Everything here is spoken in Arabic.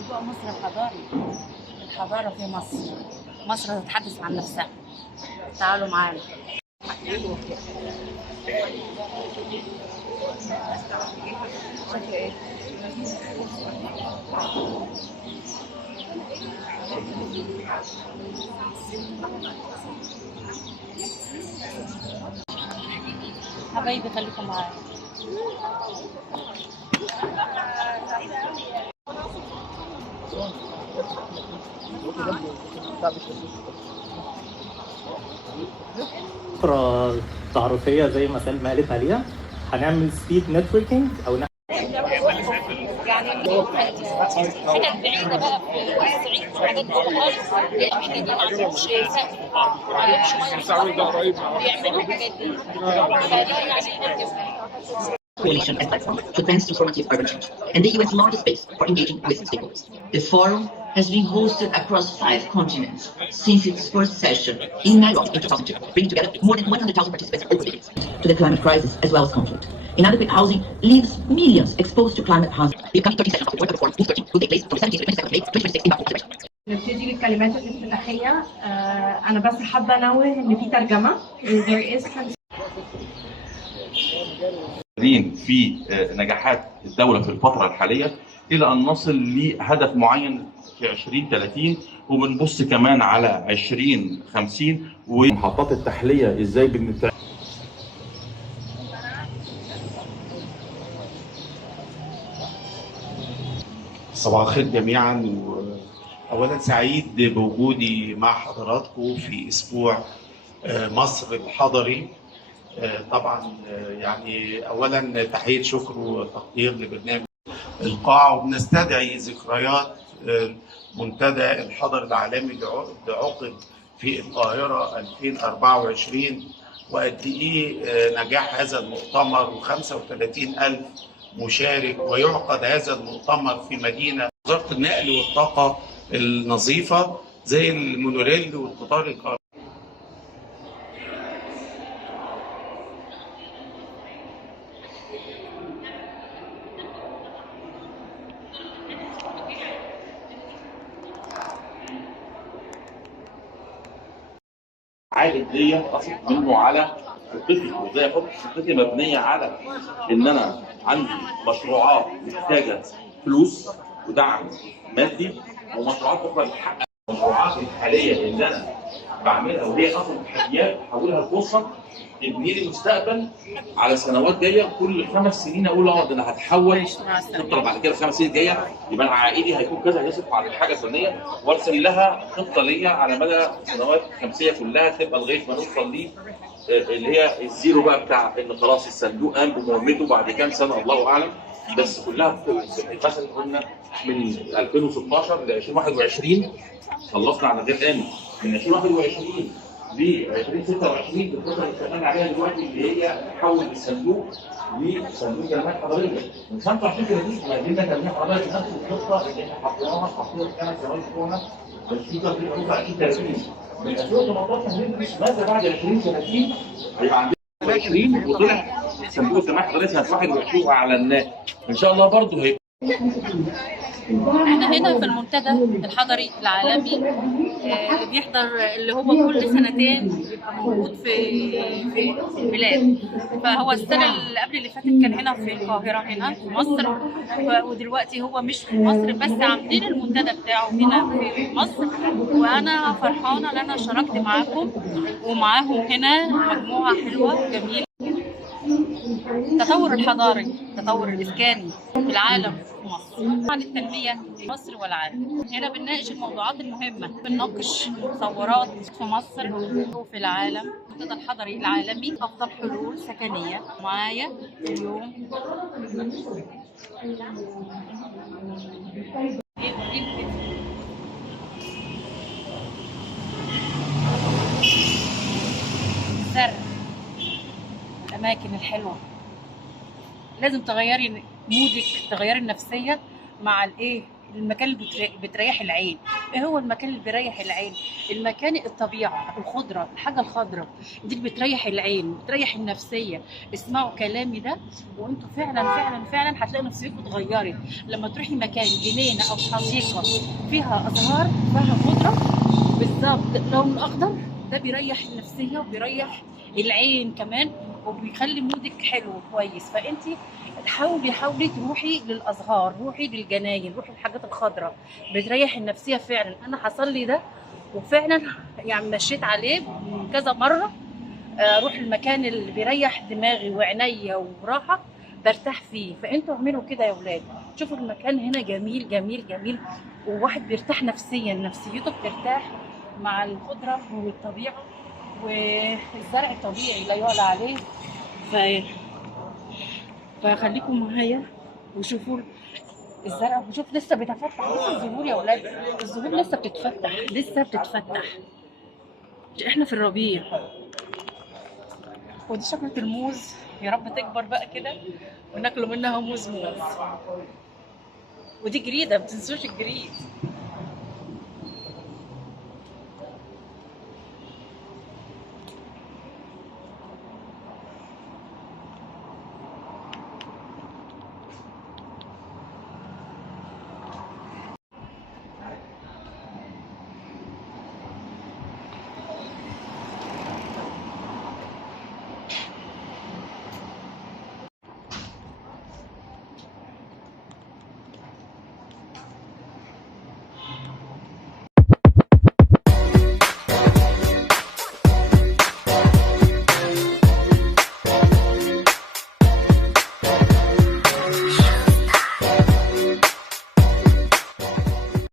أسبوع مصر الحضاري، الحضارة في مصر، مصر تتحدث عن نفسها. تعالوا معانا. حبايبي خليكم معايا. فقرة تعرفية زي ما سلمى قالت عليها، هنعمل سبيد نتوركينج او يعني حتت بعيدة بقى في الصعيد وحاجات بعيدة خالص، الأماكن دي ما عندهمش سقف، ما عندهمش مية، بيعملوا الحاجات دي، فده يعني Coalition as platform to transformative urban change and the UN's largest space for engaging with stakeholders. The forum has been hosted across 5 continents since its first session in Nairobi in 2002, bringing together more than 100,000 participants over decades to the climate crisis as well as conflict. Inadequate housing leaves millions exposed to climate hazard. The upcoming 13th session of the World Economic Forum, Move 13, will take place from 17 to 22 May 2026 in Baku. نبتدي بالكلمات الافتتاحية. أنا بس حابة أنوه إن في ترجمة. There is في نجاحات الدولة في الفترة الحالية إلى أن نصل لهدف معين في 2030، وبنبص كمان على 2050 ومحطات التحلية إزاي صباح الخير جميعا. أولا سعيد بوجودي مع حضراتكم في أسبوع مصر الحضري. طبعا يعني اولا تحيه شكر وتقدير لبرنامج القاعه، وبنستدعي ذكريات منتدى الحضر العالمي اللي عقد في القاهره 2024، وقد ايه نجاح هذا المؤتمر و35,000 مشارك، ويعقد هذا المؤتمر في مدينه وزاره النقل والطاقه النظيفه زي المونوريل والقطار الكهربائي. عائد ليا اثق منه على خطتي، وازاي احط خطتي مبنيه على ان انا عندي مشروعات محتاجه فلوس ودعم مادي، ومشروعات اخرى بتحقق المشروعات الحاليه اللي انا بعملها وهي اصلا تحديات احولها لفرصه تبني لي مستقبل على سنوات جايه. كل 5 سنين اقول ده انا هتحول خطه بعد كده 5 سنين جايه يبقى انا عائدي هيكون كذا، هيصرف على الحاجه الفلانيه، وارسم لها خطه ليا على مدى سنوات خمسيه كلها تبقى لغايه ما نوصل لي اللي هي الزيرو بقى بتاع ان خلاص الصندوق قام بمهمته بعد كام سنه الله اعلم. بس كلها مثلا قلنا من 2016 ل 2021 خلصنا على غير آمن، من 2021 ل 2026 الخطه اللي شغالين عليها دلوقتي اللي هي تحول الصندوق لصندوق تنميه حضريه. من 25 30 ما زلنا تنميه حضريه في نفس الخطه اللي احنا حاطينها كانت زمان بتوعنا، بس في تطبيق 2030. من 2018 هندرس ماذا بعد 2030 هيبقى عندنا 20 وطلع صندوق تنميه حضريه سنه 21 واعلناه ان شاء الله برضه هيبقى. احنا هنا في المنتدى الحضري العالمي اللي بيحضر، اللي هو كل سنتين بيبقى موجود في البلاد. فهو السنه اللي قبل اللي فاتت كان هنا في القاهره هنا في مصر، ودلوقتي هو مش في مصر بس عاملين المنتدى بتاعه هنا في مصر. وانا فرحانه ان انا شاركت معاكم ومعاهم هنا مجموعه حلوه جميله. التطور الحضاري، التطور الإسكاني في العالم في مصر، عن التنمية في مصر والعالم. هنا بنناقش الموضوعات المهمة، بنناقش متصورات في مصر وفي العالم. المنتدى الحضري العالمي أفضل حلول سكنية. معايا اليوم الزرع، الأماكن الحلوة. لازم تغيري مودك، تغيري النفسية مع المكان اللي بتريح العين. ايه هو المكان اللي بيريح العين؟ المكان الطبيعه، الخضره، الحاجه الخضراء دي اللي بتريح العين، بتريح النفسيه. اسمعوا كلامي ده وانتوا فعلا فعلا فعلا هتلاقوا نفسيتكم اتغيرت لما تروحي مكان جنينه او حديقه فيها ازهار، فيها خضره بالظبط لون اخضر، ده بيريح النفسيه وبيريح العين كمان، وبيخلي مودك حلو وكويس. فانت حاولي تروحي للازهار، روحي للجناين، روحي للحاجات الخضراء، بتريح النفسيه فعلا. انا حصل لي ده وفعلا يعني مشيت عليه كذا مره. اروح المكان اللي بيريح دماغي وعينيا وراحه برتاح فيه. فانتوا اعملوا كده يا ولاد، شوفوا المكان هنا جميل جميل جميل، وواحد بيرتاح نفسيا، نفسيته بترتاح مع الخضره والطبيعه والزرع الطبيعي لا يعلى عليه. فخليكم معايا وشوفوا الزرع، وشوف لسه بيتفتح، لسه الزهور يا ولاد، الزهور لسه بتتفتح، لسه بتتفتح. احنا في الربيع. ودي شجرة الموز، يا رب تكبر بقى كده وناكلوا منها موز. ودي جريدة، ما تنسوش الجريد.